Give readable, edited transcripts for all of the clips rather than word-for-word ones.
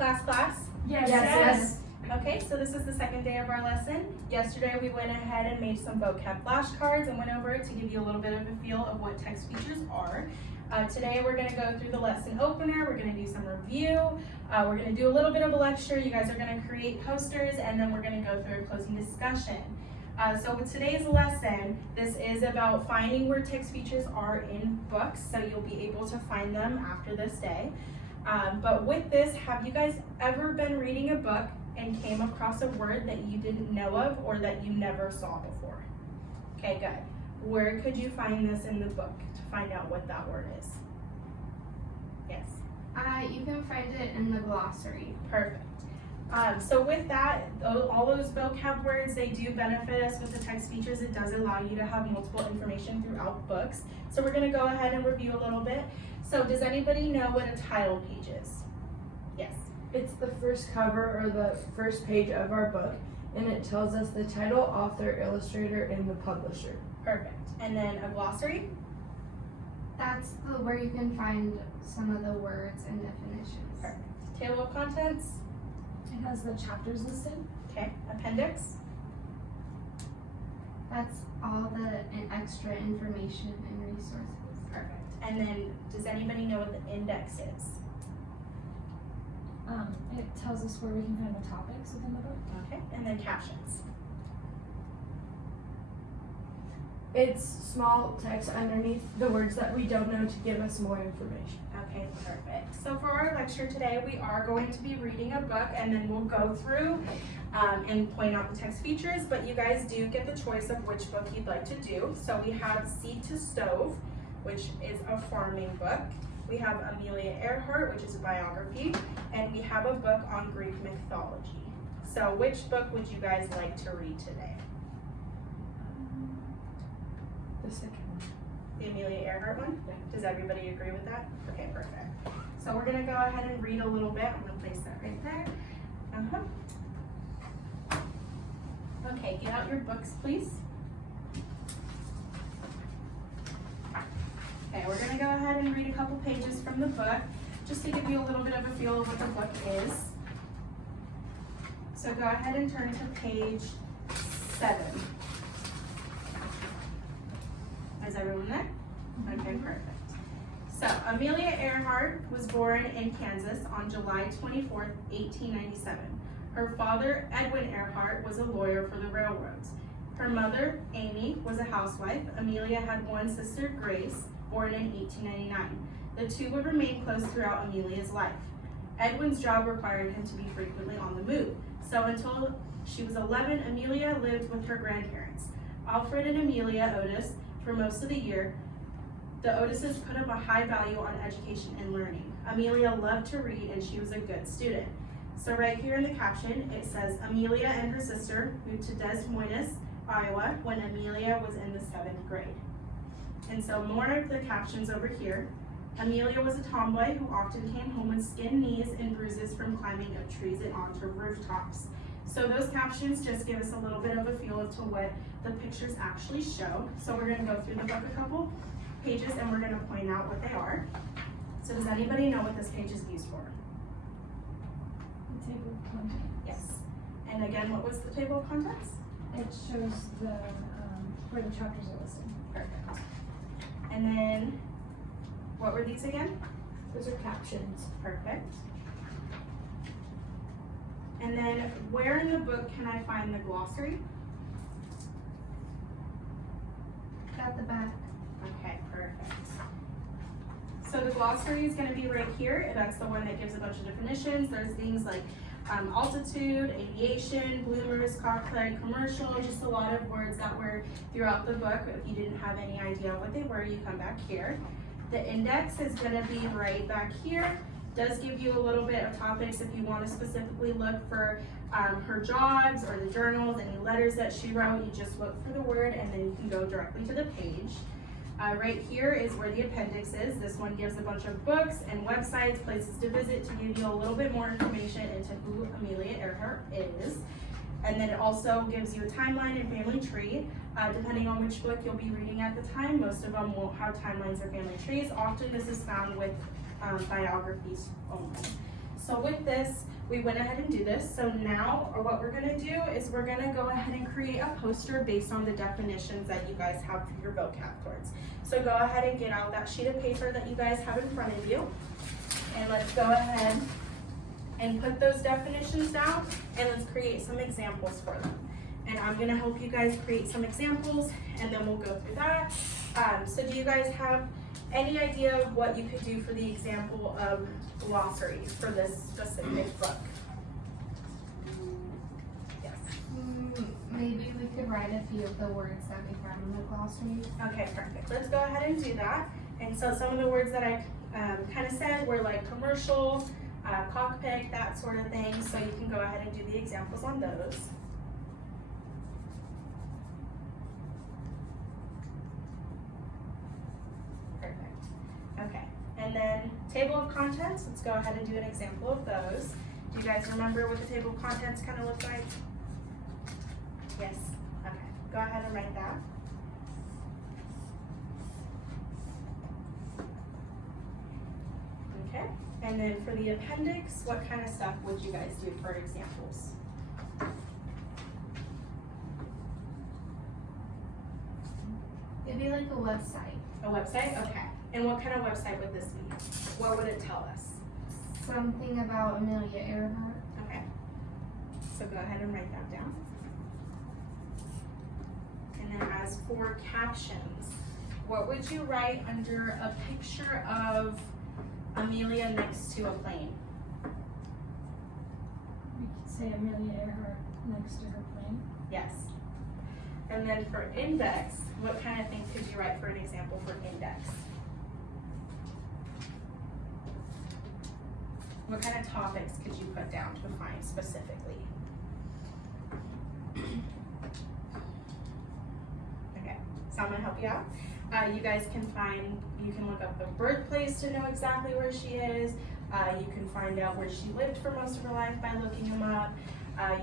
Class? Yes. Okay, so this is the second day of our lesson. Yesterday we went ahead and made some vocab flashcards and went over it to give you a little bit of a feel of what text features are. Today we're going to go through the lesson opener, we're going to do some review, we're going to do a little bit of a lecture, you guys are going to create posters, and then we're going to go through a closing discussion. So with today's lesson, this is about finding where text features are in books, so you'll be able to find them after this day. But with this, have you guys ever been reading a book and came across a word that you didn't know of or that you never saw before? Okay, good. Where could you find this in the book to find out what that word is? Yes? You can find it in the glossary. Perfect. So with that, all those vocab words, they do benefit us with the text features. It does allow you to have multiple information throughout books. So we're going to go ahead and review a little bit. So does anybody know what a title page is? Yes. It's the first cover or the first page of our book, and it tells us the title, author, illustrator, and the publisher. Perfect. And then a glossary? That's where you can find some of the words and definitions. Perfect. Table of contents? It has the chapters listed. Okay. Appendix? That's all the extra information and resources. Perfect. And then does anybody know what the index is? It tells us where we can find the topics within the book. Okay. And then captions? It's small text underneath the words that we don't know to give us more information. Okay, perfect. So for our lecture today, we are going to be reading a book, and then we'll go through and point out the text features, but you guys do get the choice of which book you'd like to do. So we have Seed to Stove, which is a farming book. We have Amelia Earhart, which is a biography, and we have a book on Greek mythology. So which book would you guys like to read today? The second one. The Amelia Earhart one? Does everybody agree with that? Okay, perfect. So we're gonna go ahead and read a little bit. I'm gonna place that right there. Okay, get out your books, please. Okay, we're gonna go ahead and read a couple pages from the book, just to give you a little bit of a feel of what the book is. So go ahead and turn to page 7. Is everyone there? Okay, perfect. So, Amelia Earhart was born in Kansas on July 24th, 1897. Her father, Edwin Earhart, was a lawyer for the railroads. Her mother, Amy, was a housewife. Amelia had one sister, Grace, born in 1899. The two would remain close throughout Amelia's life. Edwin's job required him to be frequently on the move. So until she was 11, Amelia lived with her grandparents, Alfred and Amelia Otis. For most of the year, the Otises put up a high value on education and learning. Amelia loved to read, and she was a good student. So right here in the caption, it says, Amelia and her sister moved to Des Moines, Iowa, when Amelia was in the 7th grade. And so more of the captions over here. Amelia was a tomboy who often came home with skinned knees and bruises from climbing up trees and onto rooftops. So those captions just give us a little bit of a feel to what the pictures actually show. So we're going to go through the book a couple pages, and we're going to point out what they are. So does anybody know what this page is used for? The table of contents. Yes. And again, what was the table of contents? It shows the where the chapters are listed. Perfect. And then, what were these again? Those are captions. Perfect. And then, where in the book can I find the glossary? At the back. Okay, perfect. So the glossary is going to be right here. That's the one that gives a bunch of definitions. There's things like altitude, aviation, bloomers, cockpit, commercial, just a lot of words that were throughout the book. If you didn't have any idea what they were, you come back here. The index is going to be right back here. Does give you a little bit of topics if you want to specifically look for her jobs or the journals, any letters that she wrote. You just look for the word, and then you can go directly to the page. Right here is where the appendix is. This one gives a bunch of books and websites, places to visit, to give you a little bit more information into who Amelia Earhart is. And then it also gives you a timeline and family tree. Depending on which book you'll be reading at the time, most of them won't have timelines or family trees. Often this is found with biographies only. So with this, we went ahead and do this. So now, or what we're gonna do is we're gonna go ahead and create a poster based on the definitions that you guys have for your vocab cards. So go ahead and get out that sheet of paper that you guys have in front of you. And let's go ahead and put those definitions down, and let's create some examples for them. And I'm gonna help you guys create some examples, and then we'll go through that. So do you guys have any idea of what you could do for the example of glossaries for this specific book? Yes. Maybe we could write a few of the words that we found in the glossary. Okay, perfect. Let's go ahead and do that. And so some of the words that I kind of said were like commercial, cockpit, that sort of thing. So you can go ahead and do the examples on those. Perfect. Okay. And then table of contents, let's go ahead and do an example of those. Do you guys remember what the table of contents kind of looks like? Yes. Okay. Go ahead and write that. Okay. And then for the appendix, what kind of stuff would you guys do for examples? It'd be like a website. A website? Okay. And what kind of website would this be? What would it tell us? Something about Amelia Earhart. Okay. So go ahead and write that down. And then as for captions, what would you write under a picture of Amelia next to a plane? We could say Amelia Earhart next to her plane. Yes. And then for index, what kind of things could you write for an example for index? What kind of topics could you put down to define specifically? Okay, so I'm gonna help you out. You guys can you can look up the birthplace to know exactly where she is. You can find out where she lived for most of her life by looking them up.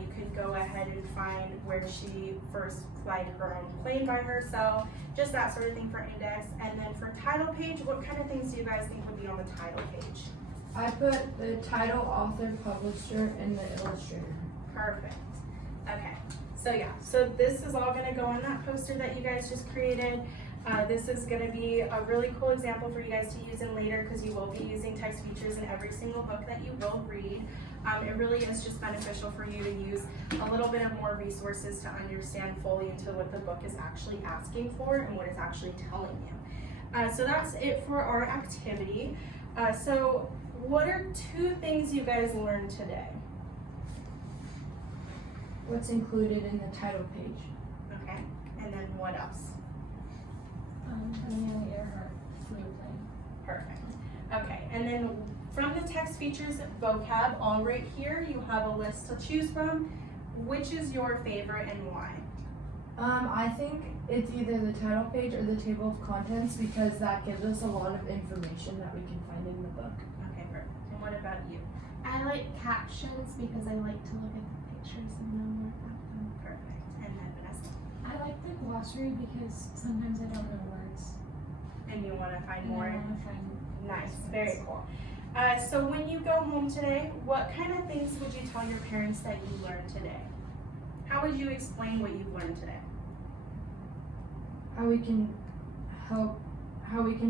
You could go ahead and find where she first flight her own plane by herself, just that sort of thing for index. And then for title page, what kind of things do you guys think would be on the title page? I put the title, author, publisher, and the illustrator. Perfect. Okay, so yeah, so this is all gonna go on that poster that you guys just created. This is gonna be a really cool example for you guys to use in later, because you will be using text features in every single book that you will read. It really is just beneficial for you to use a little bit of more resources to understand fully into what the book is actually asking for and what it's actually telling you. So that's it for our activity. So what are 2 things you guys learned today? What's included in the title page? Okay, and then what else? Amelia Earhart flew a plane. Perfect. Okay, and then from the text features vocab, all right here, you have a list to choose from. Which is your favorite and why? I think it's either the title page or the table of contents, because that gives us a lot of information that we can find in the book. Okay, perfect. And what about you? I like captions because I like to look at the pictures and know more about them. Perfect. And then Vanessa? I like the glossary because sometimes I don't know words. And you want to find And more? I want to find Nice, very cool. So when you go home today, what kind of things would you tell your parents that you learned today? How would you explain what you've learned today? How we can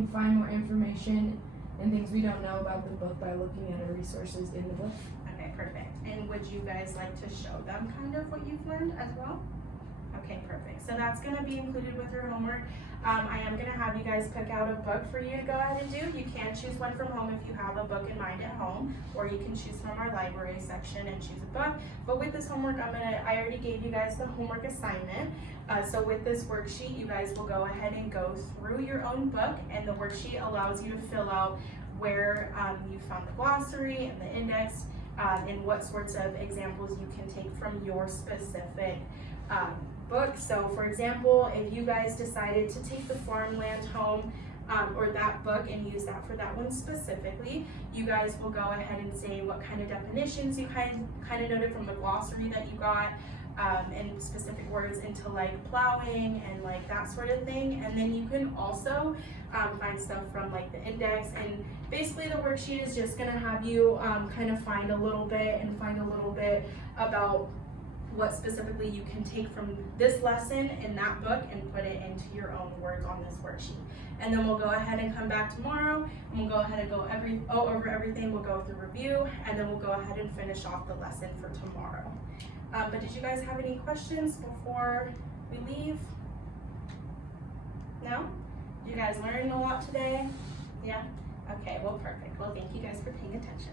find more information and things we don't know about the book by looking at our resources in the book. Okay, perfect. And would you guys like to show them kind of what you've learned as well? Okay, perfect. So that's gonna be included with your homework. I am gonna have you guys pick out a book for you to go ahead and do. You can choose one from home if you have a book in mind at home, or you can choose from our library section and choose a book. But with this homework, I already gave you guys the homework assignment. So with this worksheet, you guys will go ahead and go through your own book, and the worksheet allows you to fill out where you found the glossary and the index, and what sorts of examples you can take from your specific book. So for example, if you guys decided to take the farmland home or that book and use that for that one specifically, you guys will go ahead and say what kind of definitions you kind of noted from the glossary that you got, and specific words into like plowing and like that sort of thing. And then you can also find stuff from like the index, and basically the worksheet is just gonna have you kind of find a little bit about what specifically you can take from this lesson in that book and put it into your own words on this worksheet. And then we'll go ahead and come back tomorrow, and we'll go ahead and go over everything. We'll go through review, and then we'll go ahead and finish off the lesson for tomorrow. But did you guys have any questions before we leave? No? You guys learned a lot today? Yeah? Okay, well, perfect. Well, thank you guys for paying attention.